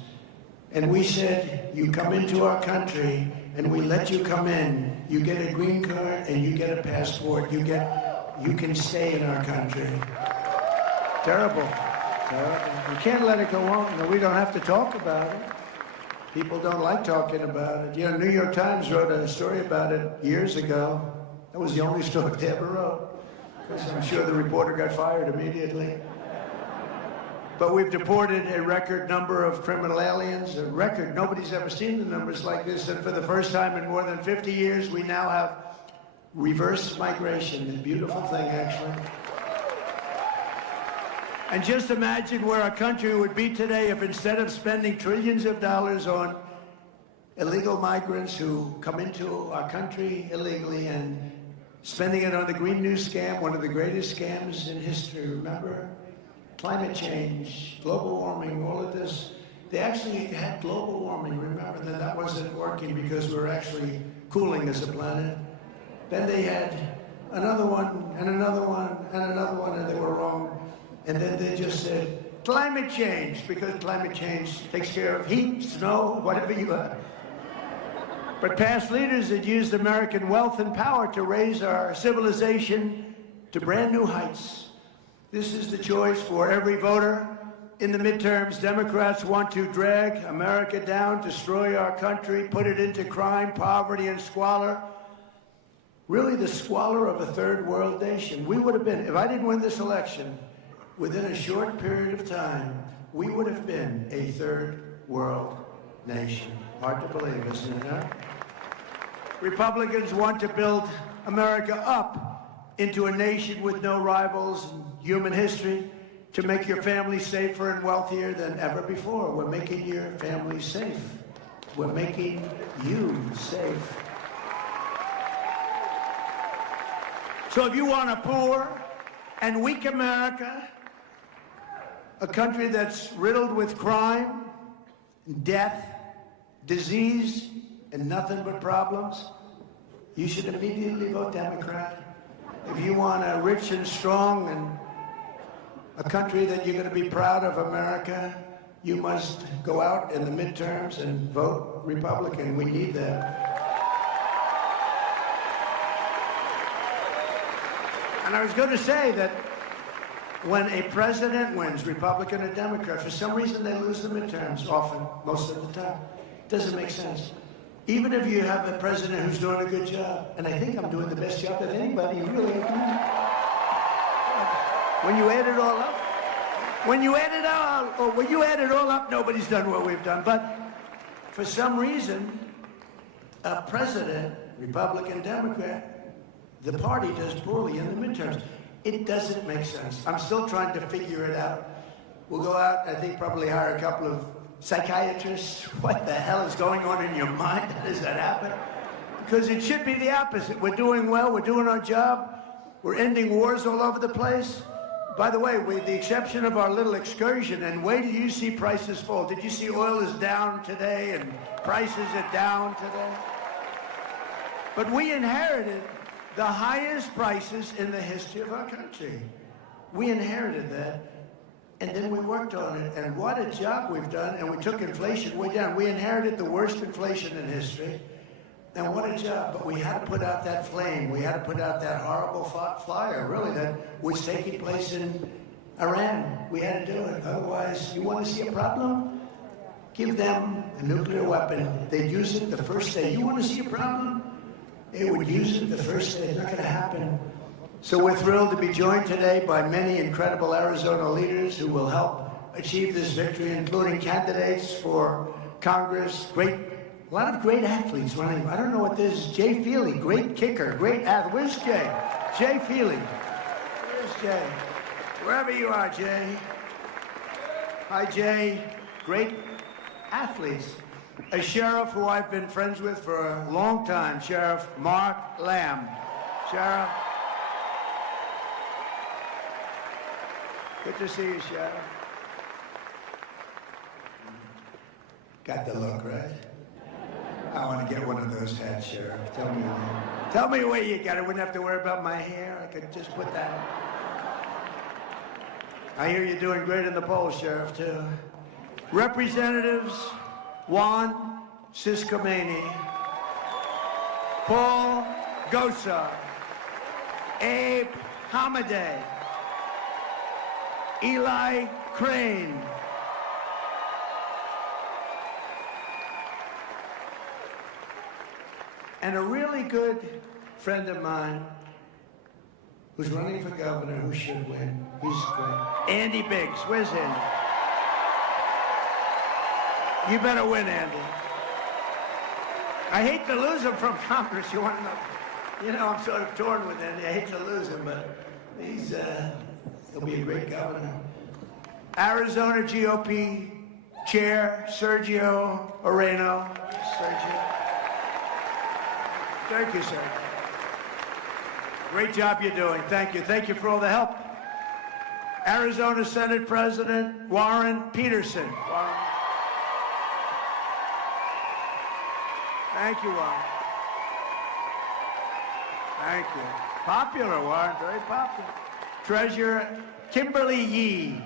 And we said, you come into our country, and we let you come in. You get a green card, and you get a passport. You can stay in our country. Terrible. Terrible. You can't let it go on. No, we don't have to talk about it. People don't like talking about it. You know, New York Times wrote a story about it years ago. That was the only story they ever wrote. Because I'm sure the reporter got fired immediately. But we've deported a record number of criminal aliens, a record. Nobody's ever seen the numbers like this. And for the first time in more than 50 years, we now have reverse migration. A beautiful thing, actually. And just imagine where our country would be today if instead of spending trillions of dollars on illegal migrants who come into our country illegally and spending it on the Green New Scam, one of the greatest scams in history, remember? Climate change, global warming, all of this. They actually had global warming, remember, that wasn't working because we're actually cooling as a planet. Then they had another one, and another one, and another one, and they were wrong. And then they just said, climate change, because climate change takes care of heat, snow, whatever you have. But past leaders had used American wealth and power to raise our civilization to brand new heights. This is the choice for every voter. In the midterms, Democrats want to drag America down, destroy our country, put it into crime, poverty, and squalor. Really the squalor of a third world nation. We would have been, if I didn't win this election, within a short period of time, we would have been a third world nation. Hard to believe, isn't it, huh? Republicans want to build America up into a nation with no rivals in human history, to make your family safer and wealthier than ever before. We're making your family safe. We're making you safe. So if you want a poor and weak America, a country that's riddled with crime, death, disease, and nothing but problems, you should immediately vote Democrat. If you want a rich and strong and a country that you're going to be proud of, America, you must go out in the midterms and vote Republican. We need that. And I was going to say that when a president wins, Republican or Democrat, for some reason they lose the midterms often, most of the time. It doesn't make sense. Even if you have a president who's doing a good job, and I think I'm doing the best job of anybody, really. When you add it all up, nobody's done what we've done. But for some reason, a president, Republican, Democrat, the party does poorly in the midterms. It doesn't make sense. I'm still trying to figure it out. We'll go out, I think probably hire a couple of psychiatrists. What the hell is going on in your mind? How does that happen? Because it should be the opposite. We're doing well, we're doing our job, we're ending wars all over the place. By the way, with the exception of our little excursion, and wait till you see prices fall. Did you see oil is down today and prices are down today? But we inherited the highest prices in the history of our country. We inherited that, and then we worked on it, and what a job we've done, and we took inflation way down. We inherited the worst inflation in history, and what a job, but we had to put out that flame. We had to put out that horrible fire, really, that was taking place in Iran. We had to do it, otherwise, you want to see a problem? Give them a nuclear weapon. They'd use it the first day. You want to see a problem? They would use it the first day. It's not going to happen. So we're thrilled to be joined today by many incredible Arizona leaders who will help achieve this victory, including candidates for Congress, a lot of great athletes running. I don't know what this is. Jay Feely, great kicker, great athlete. Where's Jay? Jay Feely. Where's Jay? Wherever you are, Jay. Hi, Jay. Great athletes. A sheriff who I've been friends with for a long time, Sheriff Mark Lamb. Sheriff. Good to see you, Sheriff. Got the look, right? I want to get one of those hats, Sheriff. Tell me where you got it. I wouldn't have to worry about my hair. I could just put that. I hear you're doing great in the polls, Sheriff, too. Representatives Juan Ciscomani, Paul Gosar, Abe Hamadeh, Eli Crane. And a really good friend of mine who's running for governor, who should win. He's great. Andy Biggs. Where's Andy? You better win, Andy. I hate to lose him from Congress. You want to know? You know, I'm sort of torn with Andy. I hate to lose him, but he'll be a great governor. Arizona GOP Chair Sergio Moreno. Sergio. Thank you, sir. Great job you're doing. Thank you. Thank you for all the help. Arizona Senate President Warren Peterson. Warren. Thank you, Warren. Thank you. Popular, Warren. Very popular. Treasurer Kimberly Yee.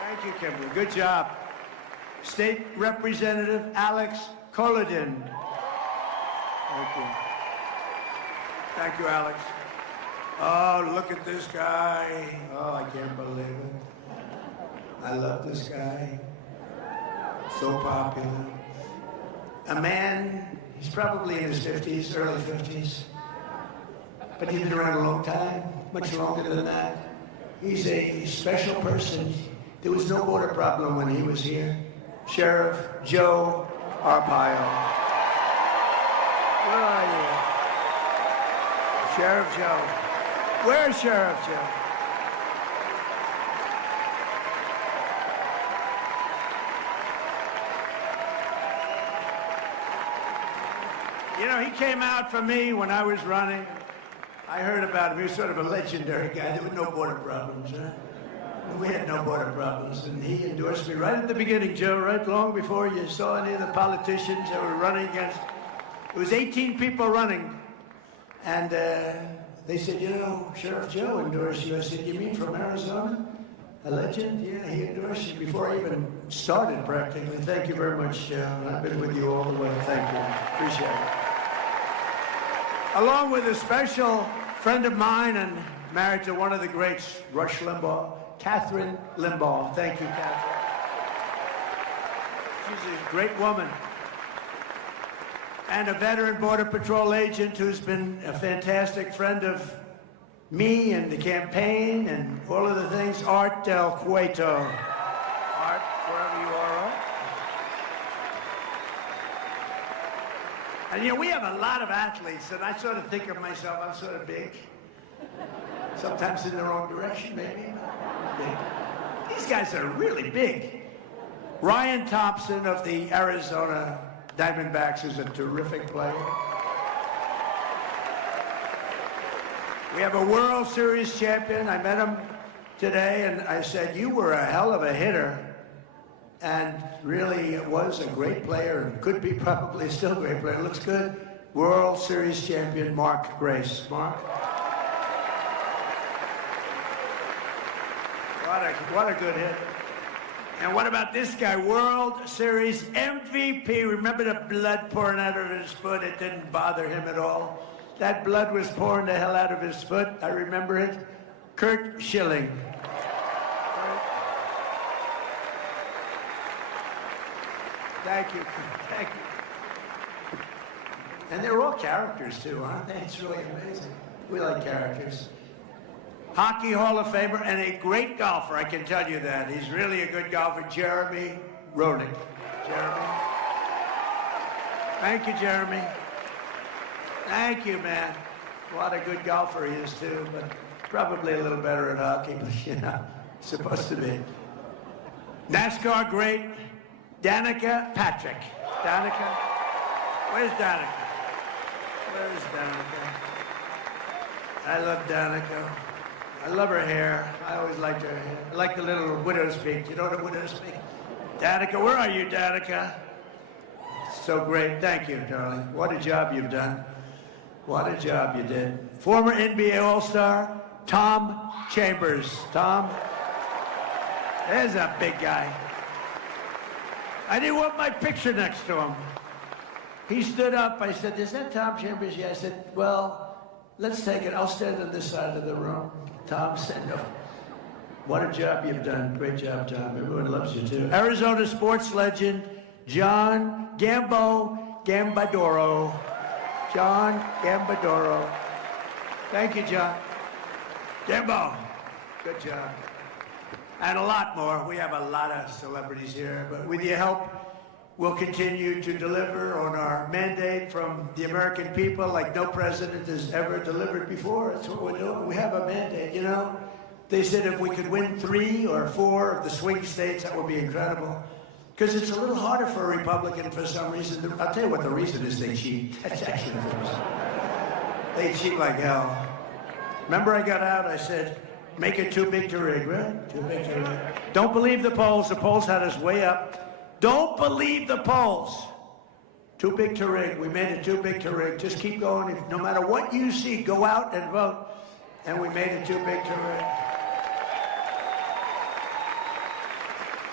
Thank you, Kimberly. Good job. State Representative Alex Collodin. Thank you. Thank you, Alex. Oh, look at this guy. Oh, I can't believe it. I love this guy. So popular. A man, he's probably in his 50s, early 50s. But he's been around a long time, much longer than that. He's a special person. There was no border problem when he was here. Sheriff Joe Arpaio. Where are you? Sheriff Joe. Where's Sheriff Joe? You know, he came out for me when I was running. I heard about him. He was sort of a legendary guy. There were no border problems, huh? We had no border problems, and he endorsed me right at the beginning, Joe, right long before you saw any of the politicians that were running against. It was 18 people running, and they said, you know, Sheriff Joe endorsed you. I said, you mean from Arizona? A legend? Yeah, he endorsed you before I even started, practically. Thank you very much, Joe. I've been with you all the way. Thank you. Appreciate it. Along with a special friend of mine and married to one of the greats, Rush Limbaugh, Catherine Limbaugh. Thank you, Catherine. She's a great woman. And a veteran Border Patrol agent who's been a fantastic friend of me and the campaign and all of the things, Art Del Cueto. Art, wherever you are, Art. And you know, we have a lot of athletes, and I sort of think of myself, I'm sort of big. Sometimes in the wrong direction, maybe. Big. These guys are really big. Ryan Thompson of the Arizona Diamondbacks is a terrific player. We have a World Series champion. I met him today, and I said, you were a hell of a hitter. And really was a great player, and could be probably still a great player. Looks good. World Series champion, Mark Grace. Mark? What a good hit. And what about this guy? World Series MVP. Remember the blood pouring out of his foot? It didn't bother him at all. That blood was pouring the hell out of his foot. I remember it. Kurt Schilling. Thank you. Thank you. And they're all characters, too, aren't they? It's really amazing. We like characters. Hockey Hall of Famer and a great golfer, I can tell you that. He's really a good golfer, Jeremy Roenick. Jeremy. Thank you, Jeremy. Thank you, man. What a good golfer he is, too, but probably a little better at hockey, but, you know, supposed to be. NASCAR great, Danica Patrick. Danica? Where's Danica? Where's Danica? I love Danica. I love her hair. I always liked her hair. I like the little widow's peak. You know what a widow's peak? Danica, where are you, Danica? So great. Thank you, darling. What a job you've done. What a job you did. Former NBA All-Star, Tom Chambers. Tom, there's a big guy. I didn't want my picture next to him. He stood up. I said, is that Tom Chambers? Yeah. I said, well, let's take it. I'll stand on this side of the room. Tom, stand up. What a job you've done. Great job, Tom. Everyone loves you, too. Arizona sports legend, John Gambadoro. John Gambadoro. Thank you, John. Gambo, good job. And a lot more. We have a lot of celebrities here, but with your help, we'll continue to deliver on our mandate from the American people like no president has ever delivered before. That's what we're doing. We have a mandate, you know. They said if we could win 3 or 4 of the swing states, that would be incredible. Because it's a little harder for a Republican for some reason. I'll tell you what the reason is: they cheat. That's actually the reason. They cheat like hell. Remember I got out, I said, make it too big to rig, right? Too big to rig. Don't believe the polls. The polls had us way up. Don't believe the polls. Too big to rig. We made it too big to rig. Just keep going. No matter what you see, go out and vote. And we made it too big to rig.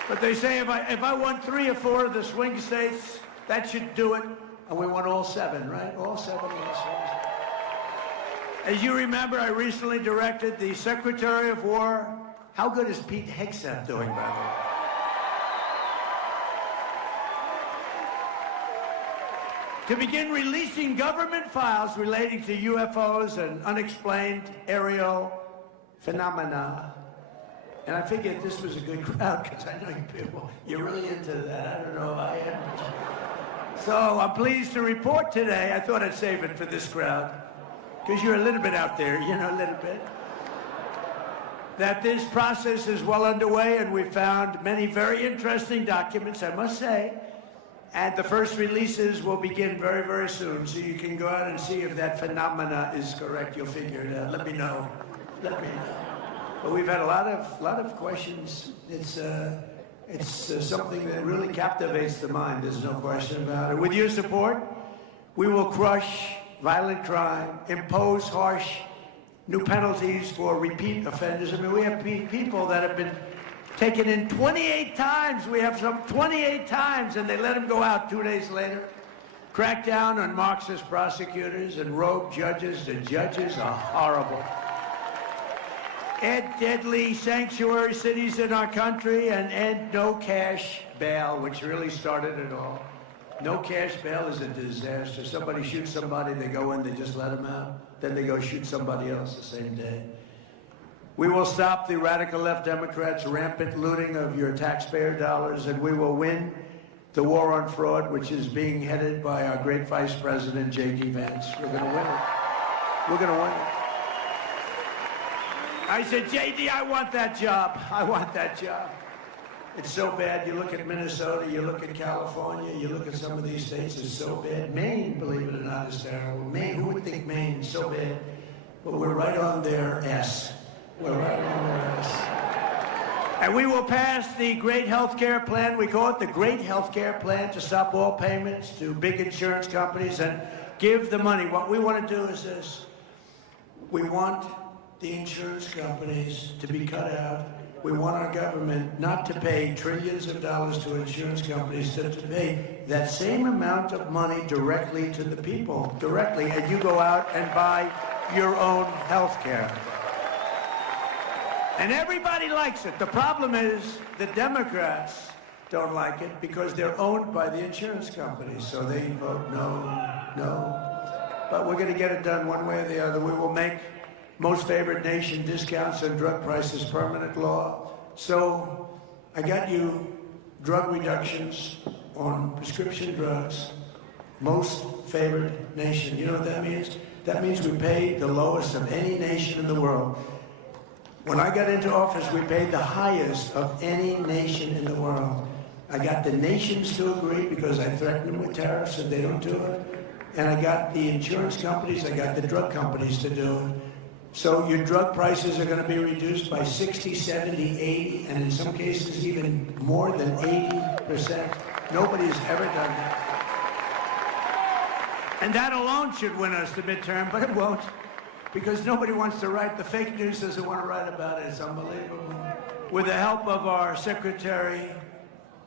But they say if I won 3 or 4 of the swing states, that should do it. And we won all 7, right? All 7 of the swing states. As you remember, I recently directed the Secretary of War. How good is Pete Hegseth doing, by the way? To begin releasing government files relating to UFOs and unexplained aerial phenomena. And I figured this was a good crowd because I know you people, you're really into that. I don't know if I am. So I'm pleased to report today, I thought I'd save it for this crowd, because you're a little bit out there, you know, a little bit, that this process is well underway, and we found many very interesting documents, I must say, and the first releases will begin very, very soon, so you can go out and see if that phenomena is correct. You'll figure it out. Let me know. Let me know. But we've had a lot of questions. It's something that really captivates the mind. There's no question about it. With your support, we will crush violent crime, impose harsh new penalties for repeat offenders. I mean, we have people that have been taken in 28 times. We have some 28 times, and they let them go out 2 days later. Crack down on Marxist prosecutors and rogue judges. The judges are horrible. End deadly sanctuary cities in our country, and end no cash bail, which really started it all. No cash bail is a disaster. Somebody shoots somebody, they go in, they just let them out. Then they go shoot somebody else the same day. We will stop the radical left Democrats' rampant looting of your taxpayer dollars, and we will win the war on fraud, which is being headed by our great Vice President, J.D. Vance. We're going to win it. We're going to win it. I said, J.D., I want that job. I want that job. It's so bad. You look at Minnesota, you look at California, you look at some of these states, it's so bad. Maine, believe it or not, is terrible. Maine, who would think Maine is so bad? But we're right on their ass. We're right on their ass. And we will pass the great health care plan. We call it the great health care plan, to stop all payments to big insurance companies and give the money. What we want to do is this. We want the insurance companies to be cut out. We want our government not to pay trillions of dollars to insurance companies, to pay that same amount of money directly to the people, directly, and you go out and buy your own health care. And everybody likes it. The problem is the Democrats don't like it because they're owned by the insurance companies, so they vote no, no. But we're going to get it done one way or the other. We will make most favored nation discounts on drug prices permanent law. So I got you drug reductions on prescription drugs, most favored nation. You know what that means? That means we pay the lowest of any nation in the world. When I got into office, we paid the highest of any nation in the world. I got the nations to agree because I threatened them with tariffs if they don't do it. And I got the insurance companies, I got the drug companies to do it. So your drug prices are going to be reduced by 60, 70, 80, and in some cases even more than 80%. Nobody's ever done that. And that alone should win us the midterm, but it won't, because nobody wants to write. The fake news doesn't want to write about it. It's unbelievable. With the help of our Secretary,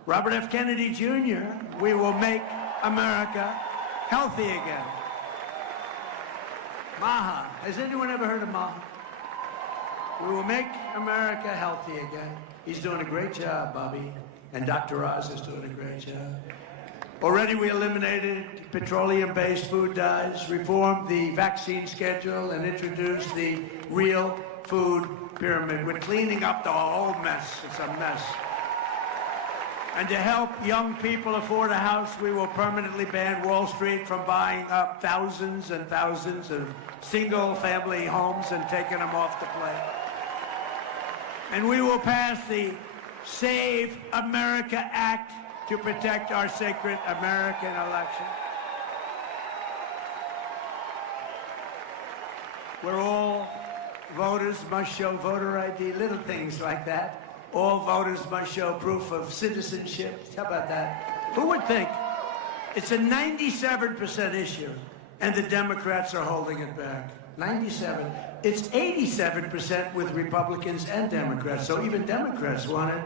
Robert F. Kennedy Jr., we will make America healthy again. Maha. Has anyone ever heard of Maha? We will make America healthy again. He's doing a great job, Bobby. And Dr. Oz is doing a great job. Already we eliminated petroleum-based food dyes, reformed the vaccine schedule, and introduced the real food pyramid. We're cleaning up the whole mess. It's a mess. And to help young people afford a house, we will permanently ban Wall Street from buying up thousands and thousands of single-family homes and taking them off the plate. And we will pass the Save America Act to protect our sacred American election. Where all voters must show voter ID, little things like that. All voters must show proof of citizenship. How about that? Who would think? It's a 97% issue, and the Democrats are holding it back. 97. It's 87% with Republicans and Democrats, so even Democrats want it.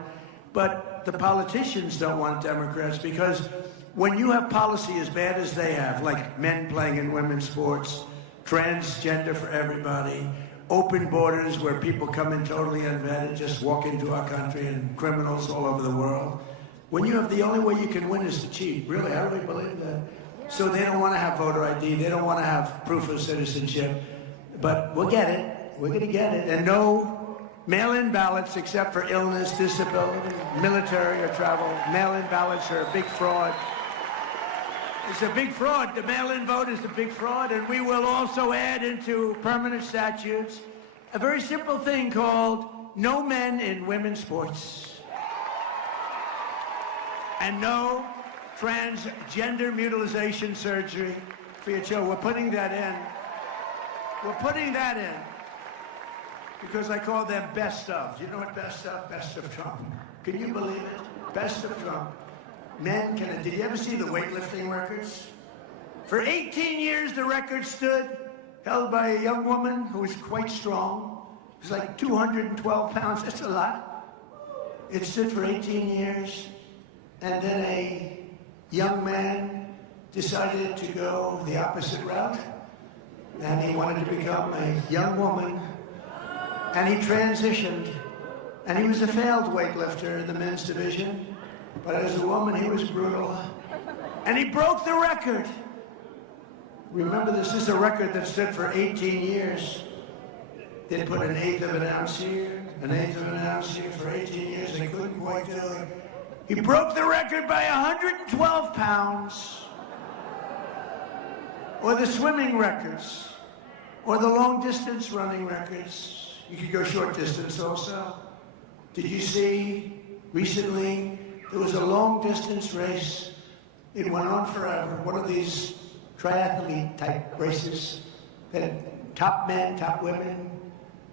But the politicians don't want Democrats, because when you have policy as bad as they have, like men playing in women's sports, transgender for everybody, open borders where people come in totally unvetted, just walk into our country, and criminals all over the world. When you have the only way you can win is to cheat. Really, I really believe that. So they don't want to have voter ID. They don't want to have proof of citizenship. But we'll get it. We're going to get it. And no mail-in ballots except for illness, disability, military, or travel. Mail-in ballots are a big fraud. It's a big fraud. The mail-in vote is a big fraud, and we will also add into permanent statutes a very simple thing called no men in women's sports and no transgender mutilization surgery for your children. We're putting that in. We're putting that in because I call them best of. You know what best of? Best of Trump. Can you believe it? Best of Trump. Men can, did you ever see the weightlifting records? For 18 years, the record stood, held by a young woman who was quite strong. It was like 212 pounds, that's a lot. It stood for 18 years, and then a young man decided to go the opposite route, and he wanted to become a young woman, and he transitioned, and he was a failed weightlifter in the men's division. But as a woman, he was brutal. And he broke the record. Remember, this is a record that stood for 18 years. They put an eighth of an ounce here, an eighth of an ounce here for 18 years. They couldn't quite do it. He broke the record by 112 pounds. Or the swimming records. Or the long distance running records. You could go short distance also. Did you see recently? There was a long-distance race. It went on forever. One of these triathlete-type races. That top men, top women.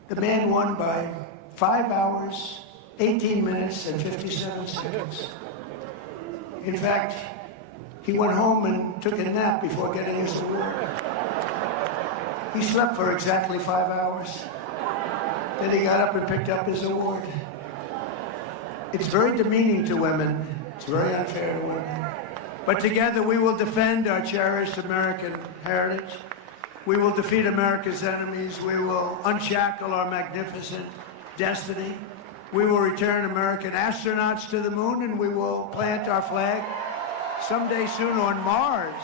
The man won by 5 hours, 18 minutes, and 57 seconds. In fact, he went home and took a nap before getting his award. He slept for exactly 5 hours. Then he got up and picked up his award. It's very demeaning to women. It's very unfair to women. But together we will defend our cherished American heritage. We will defeat America's enemies. We will unshackle our magnificent destiny. We will return American astronauts to the moon, and we will plant our flag someday soon on Mars.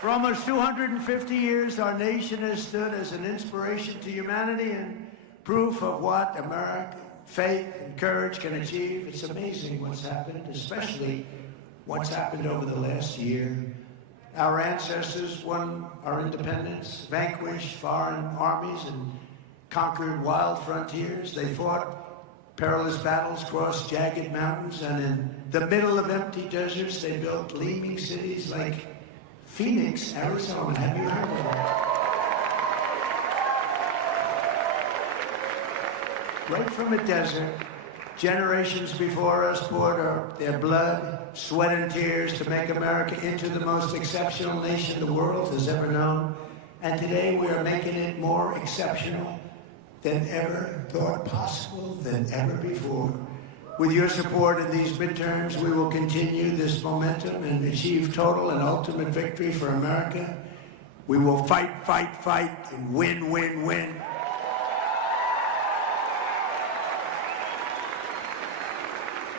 For almost 250 years, our nation has stood as an inspiration to humanity and proof of what American faith and courage can achieve. It's amazing what's happened, especially what's happened over the last year. Our ancestors won our independence, vanquished foreign armies, and conquered wild frontiers. They fought perilous battles, crossed jagged mountains, and in the middle of empty deserts, they built gleaming cities like Phoenix, Arizona. Have you heard of that? Right from a desert, generations before us poured their blood, sweat, and tears to make America into the most exceptional nation the world has ever known. And today we are making it more exceptional than ever thought possible, than ever before. With your support in these midterms, we will continue this momentum and achieve total and ultimate victory for America We will fight, fight, fight, and win, win, win.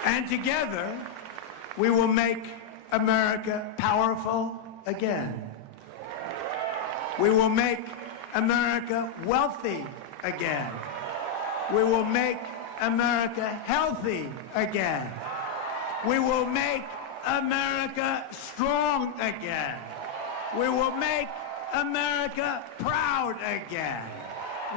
And together, we will make America powerful again. We will make America wealthy again. We will make America healthy again. We will make America strong again. We will make America proud again.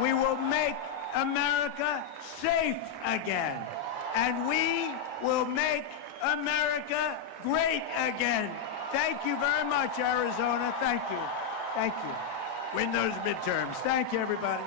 We will make America safe again. And we will make America great again. Thank you very much, Arizona. Thank you. Thank you. Win those midterms. Thank you, everybody.